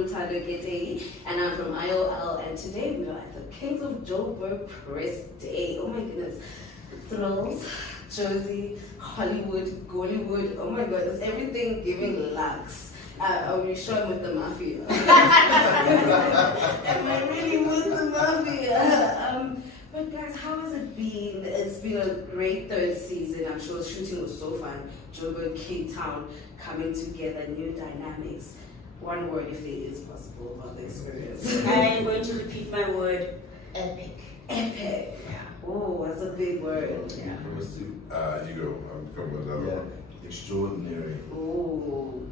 and I'm from IOL, and today we are at the Kings of Joburg Press Day. Oh my goodness. Thrills, Jersey, Hollywood, Gollywood, oh my god, it's everything giving lux. Are we sure I'm with the mafia? Am I really with the mafia? But guys, how has it been? It's been a great third season. I'm sure shooting was so fun. Joburg, Cape Town, coming together, new dynamics. One word, if it is possible, about the experience. I am going to repeat my word, epic. Epic. Yeah. Oh, that's a big word. Yeah. You go. I'm coming with another one. Extraordinary. Oh.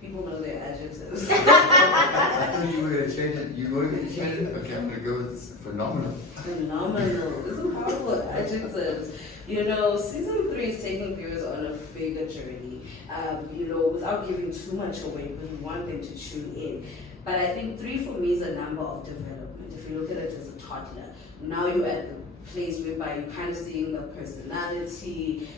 People know their adjectives. I thought you were going to change it. You were going to change it? Okay, I'm going to go with phenomenal. Phenomenal. These are powerful adjectives. You know, season 3 is taking viewers on a bigger journey. You know, without giving too much away, because we want them to tune in. But I think 3 for me is a number of development. If you look at it as a toddler, now you're at the place whereby you're kind of seeing the personality,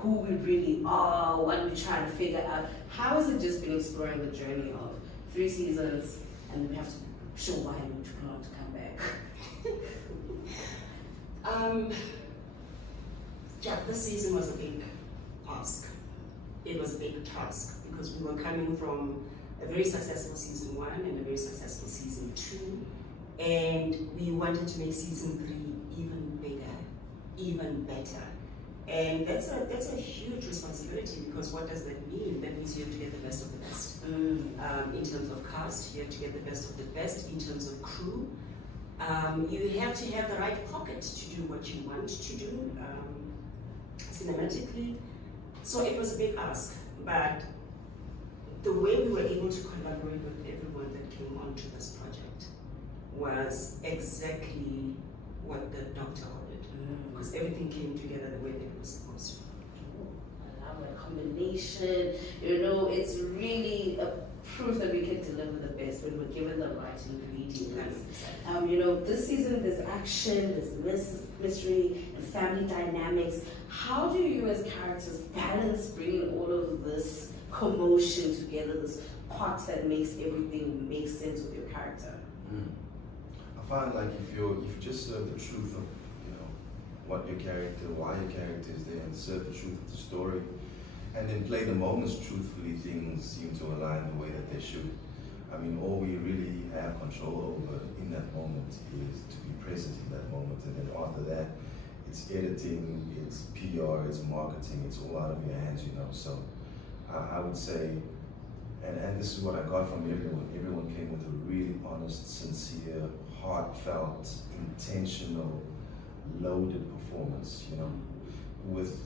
who we really are, what we're trying to figure out. How has it just been exploring the journey of 3 seasons, and we have to show why we took long to come back? Yeah, this season was a big ask. It was a big task because we were coming from a very successful season 1 and a very successful season 2, and we wanted to make season 3 even bigger, even better. And that's a huge responsibility, because what does that mean? That means you have to get the best of the best. In terms of cast, you have to get the best of the best. In terms of crew, you have to have the right pocket to do what you want to do cinematically. So it was a big ask, but the way we were able to collaborate with everyone that came onto this project was exactly what the doctor ordered, because everything came together the way that it was supposed to. I love that combination. You know, it's really a proof that we can deliver the best when we're given the right ingredients. You know, this season there's action, there's mystery, and family dynamics. How do you as characters balance bringing all of this commotion together, this pot that makes everything make sense with your character? I find like if you just serve the truth of, you know, what your character, why your character is there, and serve the truth of the story, and then play the moments truthfully, things seem to align the way that they should. I mean, all we really have control over in that moment is to be present in that moment, and then after that, it's editing, it's PR, it's marketing, it's all out of your hands, you know. So I would say, and this is what I got from everyone. Everyone came with a really honest, sincere, heartfelt, intentional, loaded performance, you know, with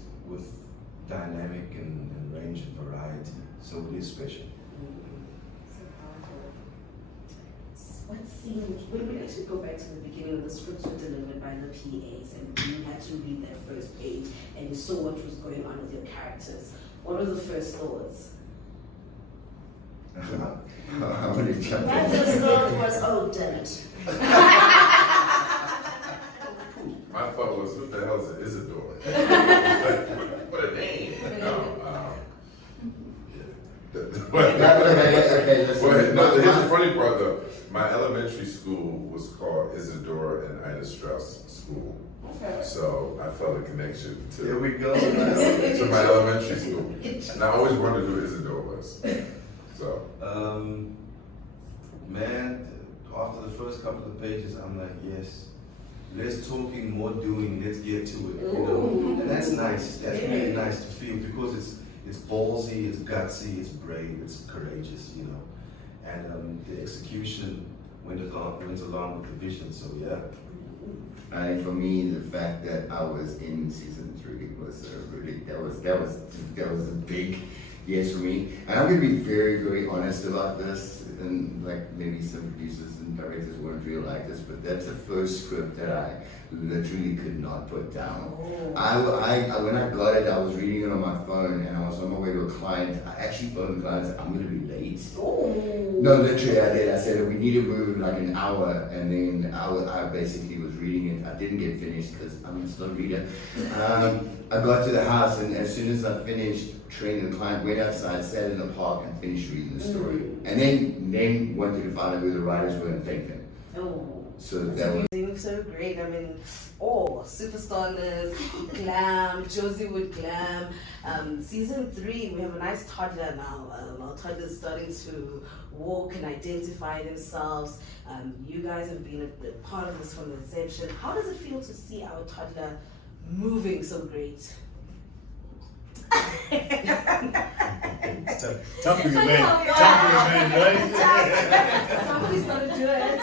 dynamic and range and variety. So it is special. So powerful. What scene, when we actually go back to the beginning, the scripts were delivered by the PAs, and you had to read that first page, and you saw what was going on with your characters. What were the first thoughts? How many jump My first thought was, oh, damn it. My thought was, what the hell is an Isidore? What a name. No, no, here's the funny part though. My elementary school was called Isidore and Ida Strauss School. Okay. So I felt a connection to, There we go. to my elementary school. And I always wondered who Isidore was. So. Man, after the first couple of pages, I'm like, yes, less talking, more doing, let's get to it, you know? And that's nice, that's really nice to feel, because it's ballsy, it's gutsy, it's brave, it's courageous, you know? And the execution went along with the vision, so yeah. For me, the fact that I was in season 3 was really, that was a big yes for me. And I'm going to be very, very honest about this, and like maybe some producers and directors won't really like this, but that's the first script that I literally could not put down. I when I got it, I was reading it on my phone, and I was on my way to a client. I actually phoned the client and said, I'm going to be late. No, literally I did. I said, we need to move in like an hour, and then I basically was reading it. I didn't get finished because I'm a slow reader. I got to the house, and as soon as I finished training the client, went outside, sat in the park, and finished reading the story. And then wanted to find out who the writers were and thank them. Oh, So that was so great. I mean, superstars, glam, Josie would glam. Season 3, we have a nice toddler now. Our toddler's starting to walk and identify themselves. You guys have been a part of this from the inception. How does it feel to see our toddler moving so great? Tough to remain, right? Somebody's got to do it.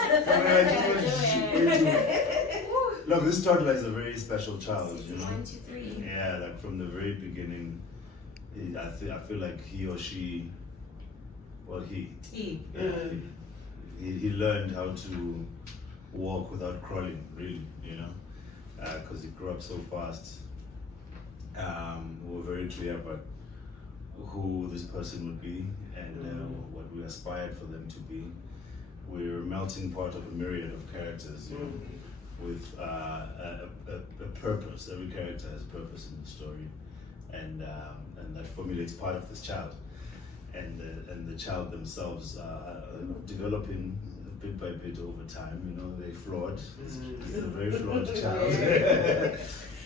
Look, this toddler is a very special child, you know. 1, 2, 3. Yeah, like from the very beginning, I feel like he or she, well, he learned how to walk without crawling, really, you know, because he grew up so fast. We were very clear about who this person would be and what we aspired for them to be. We're a melting pot of a myriad of characters, you know, with a purpose. Every character has purpose in the story, and that formulates part of this child. And the child themselves are developing bit by bit over time. You know, they're flawed. It's a very flawed child.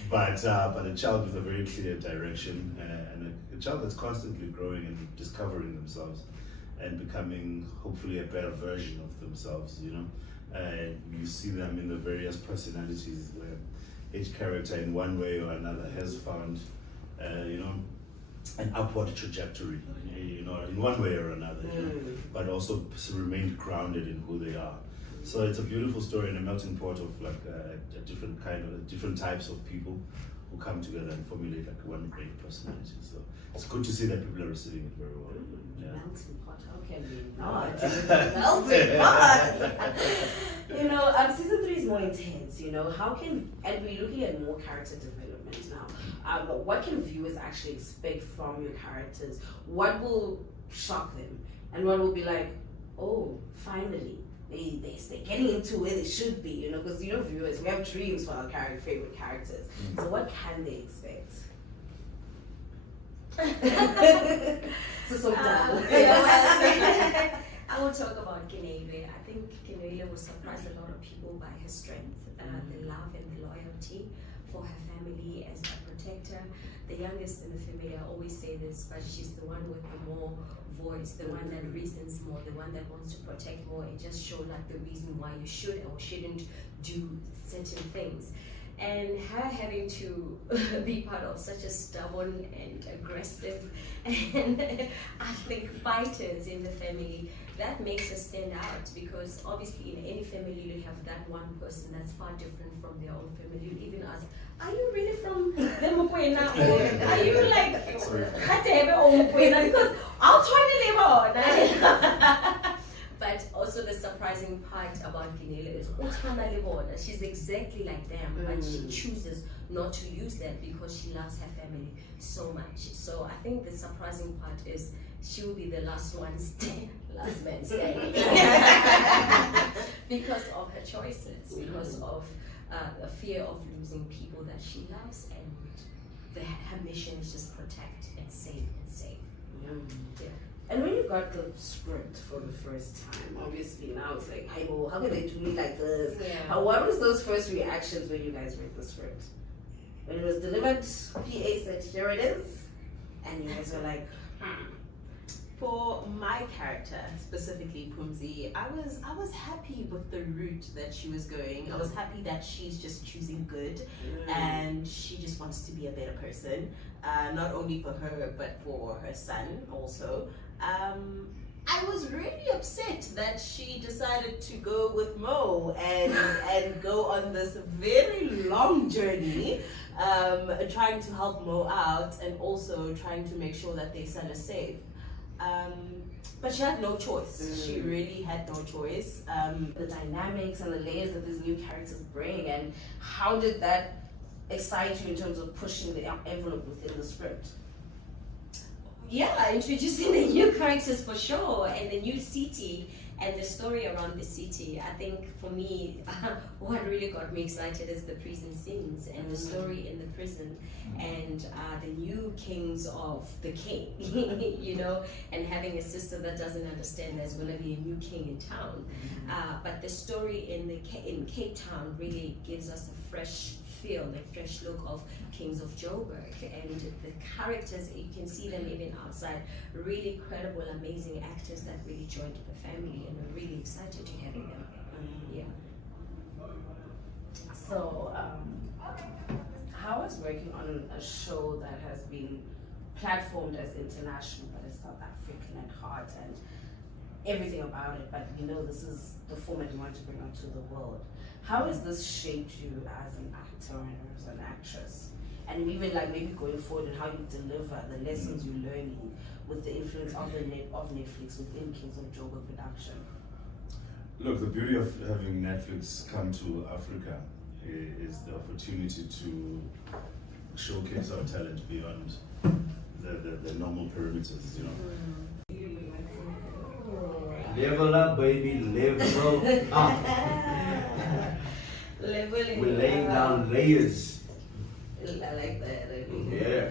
But a child with a very clear direction, and a child that's constantly growing and discovering themselves and becoming hopefully a better version of themselves, you know. You see them in the various personalities where each character in one way or another has found, you know, an upward trajectory, you know, in one way or another, you know, but also remained grounded in who they are. So it's a beautiful story and a melting pot of like different types of people who come together and formulate like one great personality. So it's good to see that people are receiving it very well. Yeah. Melting pot, how can we not? Melting pot! You know, season 3 is more intense, you know. And we're looking at more character development now. What can viewers actually expect from your characters? What will shock them? And what will be like, oh, finally. They're getting into where they should be, you know, because, you know, viewers, we have dreams for our favorite characters. So what can they expect? So I will talk about Keneile. I think Keneile will surprise a lot of people by her strength, the love and the loyalty for her family as a protector. The youngest in the family, I always say this, but she's the one with the more voice, the one that reasons more, the one that wants to protect more and just show like the reason why you should or shouldn't do certain things. And her having to be part of such a stubborn and aggressive and I think fighters in the family, that makes her stand out, because obviously in any family you have that one person that's far different from their own family. You even ask, are you really from the Mokwena, or are you like Khatebe or Mokwena? Because I'll try to live on. But also the surprising part about Keneile is she's exactly like them, but she chooses not to use that because she loves her family so much. So I think the surprising part is she will be the last man standing because of her choices, because of a fear of losing people that she loves, and her mission is just protect and save and save. Yeah. And when you got the script for the first time, obviously now it's like, how can they do me like this? Yeah. What was those first reactions when you guys read the script? When it was delivered, PA said, here it is, and you guys were like, For my character, specifically Pumzi, I was happy with the route that she was going. I was happy that she's just choosing good, and she just wants to be a better person, not only for her but for her son also. I was really upset that she decided to go with Mo and go on this very long journey, trying to help Mo out and also trying to make sure that their son is safe. But she had no choice. She really had no choice. The dynamics and the layers that these new characters bring, and how did that excite you in terms of pushing the envelope within the script? Yeah, introducing the new characters for sure, and the new Seete, And the story around the city, I think for me, what really got me excited is the prison scenes and the story in the prison and the new kings of the king, you know, and having a sister that doesn't understand there's going to be a new king in town. But the story in Cape Town really gives us a fresh feel, like fresh look of Kings of Joburg, and the characters, you can see them even outside, really credible, amazing actors that really joined the family, and we're really excited to having them. Yeah. So, how is working on a show that has been platformed as international but is South African at heart and everything about it, but you know this is the format you want to bring out to the world? How has this shaped you as an actor and as an actress? And even like maybe going forward and how you deliver the lessons you're learning with the influence of Netflix within Kings of Joburg production? Look, the beauty of having Netflix come to Africa is the opportunity to showcase our talent beyond the normal perimeters, you know. Level up, baby, level up. Leveling We're laying down layers. I like that. Yeah.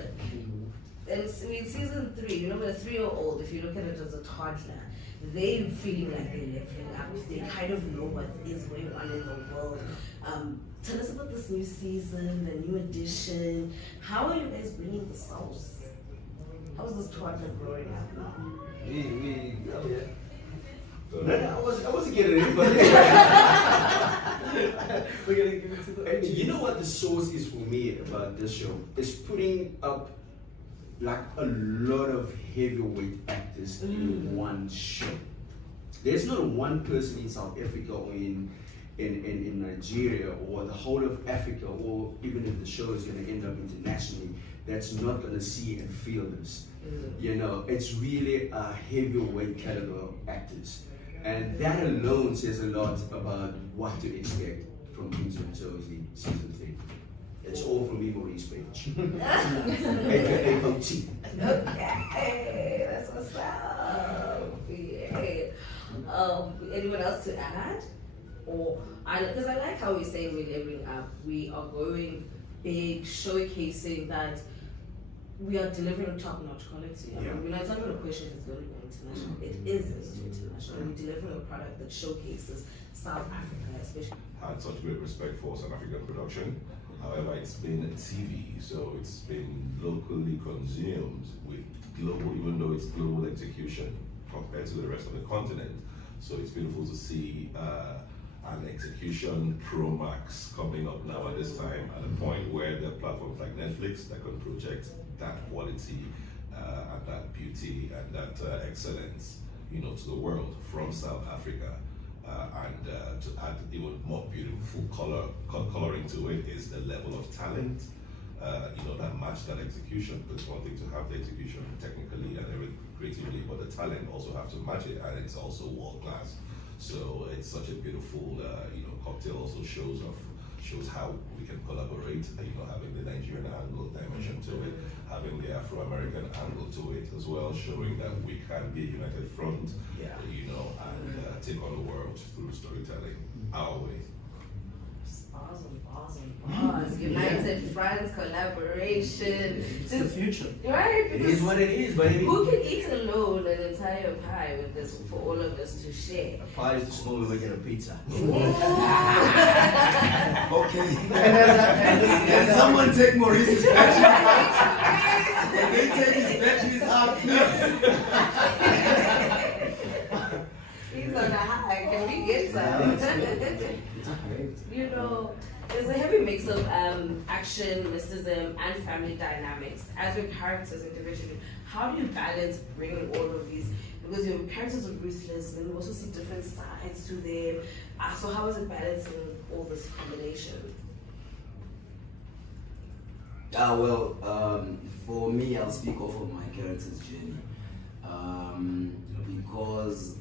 And with season 3, you know, with a 3-year-old, if you look at it as a toddler, they're feeling like they're leveling up. They kind of know what is going on in the world. Tell us about this new season, the new edition. How are you guys bringing the sauce? How's this toddler growing up now? I wasn't getting it, but we're gonna give it to the. You know what the source is for me about this show? It's putting up like a lot of heavyweight actors in one show. There's not one person in South Africa or in Nigeria or the whole of Africa, or even if the show is going to end up internationally, that's not going to see and feel this. You know, it's really a heavyweight caliber of actors. And that alone says a lot about what to expect from Kings of Joburg season 3. It's all from me, Maurice, Paige. AKA OT. Okay, that's what's up. Yeah. Anyone else to add? Or because I like how we say we're leveling up. We are going big, showcasing that we are delivering top-notch quality. I mean, we're not talking about a question if it's going to go international. It is international. We're delivering a product that showcases South Africa, especially. I had such great respect for South African production. However, it's been TV, so it's been locally consumed with global, even though it's global execution compared to the rest of the continent. So it's beautiful to see an execution Pro Max coming up now at this time, at a point where there are platforms like Netflix that can project that quality and that beauty and that excellence, you know, to the world from South Africa. And to add even more beautiful coloring to it is the level of talent, you know, that match that execution. Because one thing to have the execution technically and creatively, but the talent also have to match it, and it's also world class. So it's such a beautiful, you know, cocktail. Also shows how we can collaborate. You know, having the Nigerian angle dimension to it, having the Afro-American angle to it as well, showing that we can be a united front. You know, and take on the world through storytelling our way. Awesome. United front, collaboration. It's the future. Right? It is what it is, baby. Who can eat alone an entire pie with this for all of us to share? A pie is the small way we get a pizza. Okay. Can someone take Maurice's battery? Can they take his batteries out, He's on a high. Can we get some? You know, there's a heavy mix of action, mysticism, and family dynamics. As your characters individually, how do you balance bringing all of these? Because your characters are ruthless, and you also see different sides to them. So how is it balancing all this combination? For me, I'll speak off of my character's journey. Because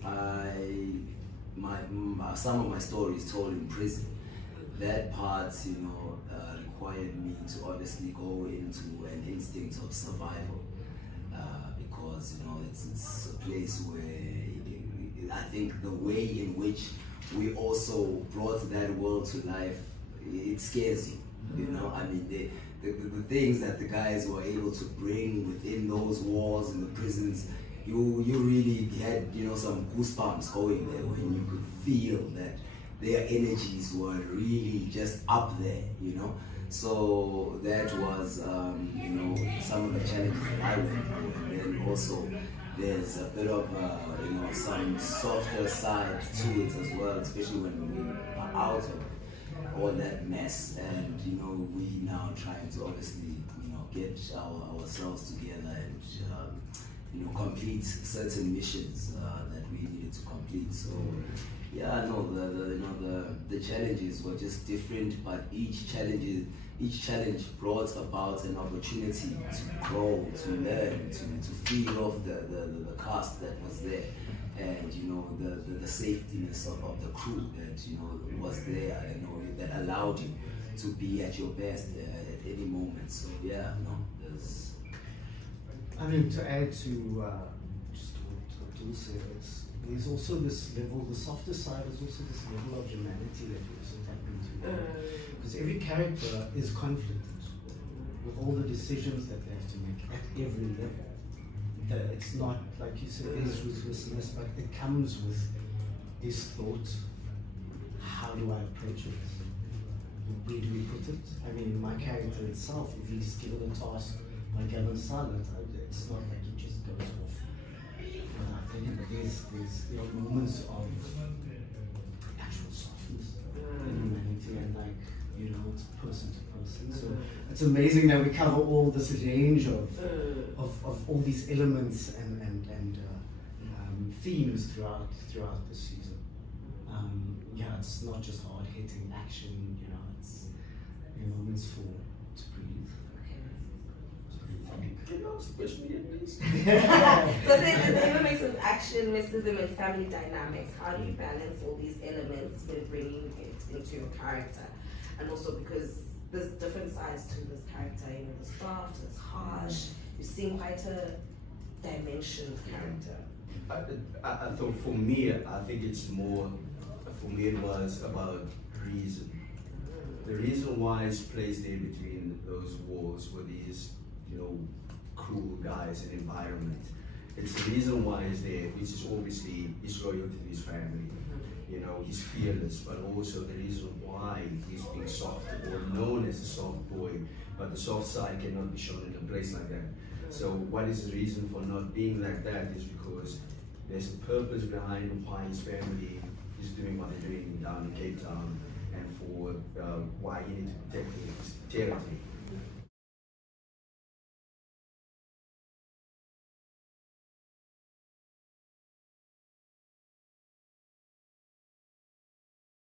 some of my stories told in prison. That part, you know, required me to obviously go into an instinct of survival, because you know it's a place where I think the way in which we also brought that world to life, it scares you. You know, I mean, the things that the guys were able to bring within those walls in the prisons, you really had, you know, some goosebumps going there when you could feel that their energies were really just up there, you know. So that was, you know, some of the challenges that I went through. And then also there's a bit of, you know, some softer side to it as well, especially when we are out of all that mess. And, you know, we now trying to obviously, you know, get ourselves together and, you know, complete certain missions that we needed to complete. So, yeah, no, the challenges were just different, but each challenge brought about an opportunity to grow, to learn, to feed off the cast that was there, and, you know, the safetyness of the crew that, you know, was there, you know, that allowed you to be at your best at any moment. So yeah, no, there's. I mean, to add to just what Abdul said, there's also this level, the softer side is also this level of humanity that we also tap into. Because every character is conflicted with all the decisions that they have to make at every level. It's not, like you said, there's ruthlessness, but it comes with this thought, how do I approach it? Where do we put it? I mean, my character itself, if he's given a task by Gavin Silent, it's not like he just goes off. I think there are moments of actual softness and humanity, and, like, you know, it's person to person. So it's amazing that we cover all this range of all these elements and themes throughout the season. Yeah, it's not just hard hitting action. You know, it's moments to breathe. So then the elements of action, mysticism, and family dynamics, how do you balance all these elements when bringing it into your character? And also because there's different sides to this character, you know, the soft, it's harsh, you seem quite a dimensioned character. I thought for me, I think it's more, for me it was about reason. The reason why it's placed there between those walls were these, you know, cruel guys and environment. It's the reason why he's there, which is obviously his loyalty to his family. You know, he's fearless, but also the reason why he's being soft, or known as a soft boy, but the soft side cannot be shown in a place like that. So what is the reason for not being like that is because there's a purpose behind why his family is doing what they're doing down in Cape Town, and for why he needs to protect his territory.